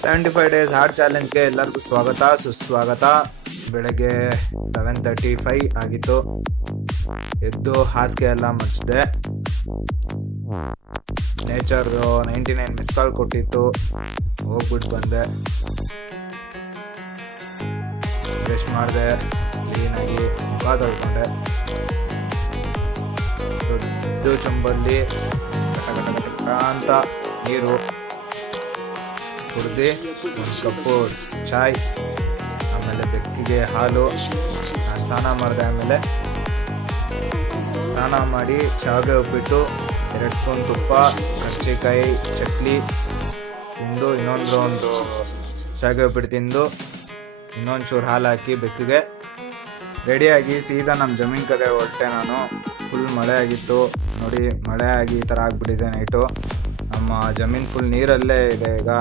75 days hard ಚಾಲೆಂಜ್ಗೆ ಎಲ್ಲರಿಗೂ ಸ್ವಾಗತ ಸುಸ್ವಾಗತ. ಬೆಳಗ್ಗೆ 7:35 ಆಗಿತ್ತು. ಎದ್ದು ಹಾಸಿಗೆ ಎಲ್ಲ ಮರ್ಚಿದೆ. ನೇಚರ್ 99 ಮಿಸ್ ಕಾಲ್ ಕೊಟ್ಟಿತ್ತು. ಹೋಗ್ಬಿಟ್ಟು ಬಂದೆ, ಬ್ರಷ್ ಮಾಡಿದೆ, ಕ್ಲೀನಾಗಿ ಮುಖ ತೊಳ್ಕೊಂಡೆ. ದೊಡ್ಡ ಚೊಂಬಲ್ಲಿ ಅಂತ ನೀರು ಕುಡ್ದು, ಒಂದು ಕಪ್ಪು ಚಾಯ್, ಆಮೇಲೆ ಬೆಕ್ಕಿಗೆ ಹಾಲು. ನಾನು ಸ್ನಾನ ಮಾಡಿದೆ. ಆಮೇಲೆ ಸ್ನಾನ ಮಾಡಿ ಶಾವಿಗೆ ಉಪ್ಪಿಟ್ಟು, 2 ಸ್ಪೂನ್ ತುಪ್ಪ, ಕರ್ಜಿಕಾಯಿ, ಚಕ್ಲಿ ತಿಂದು, ಒಂದು ಶಾವಿಗೆ ಉಪ್ಪಿಟ್ಟು ತಿಂದು, ಇನ್ನೊಂಚೂರು ಹಾಲು ಹಾಕಿ ಬೆಕ್ಕಿಗೆ ರೆಡಿಯಾಗಿ ಸೀದಾ ನಮ್ಮ ಜಮೀನ್ ಕಡೆ ಹೊರಟೆ. ನಾನು ಫುಲ್ ಮಳೆ ಆಗಿತ್ತು ನೋಡಿ. ಮಳೆ ಆಗಿ ಈ ಥರ ಆಗಿಬಿಟ್ಟಿದೆ ನೈಟು. ನಮ್ಮ ಜಮೀನು ಫುಲ್ ನೀರಲ್ಲೇ ಇದೆ ಈಗ.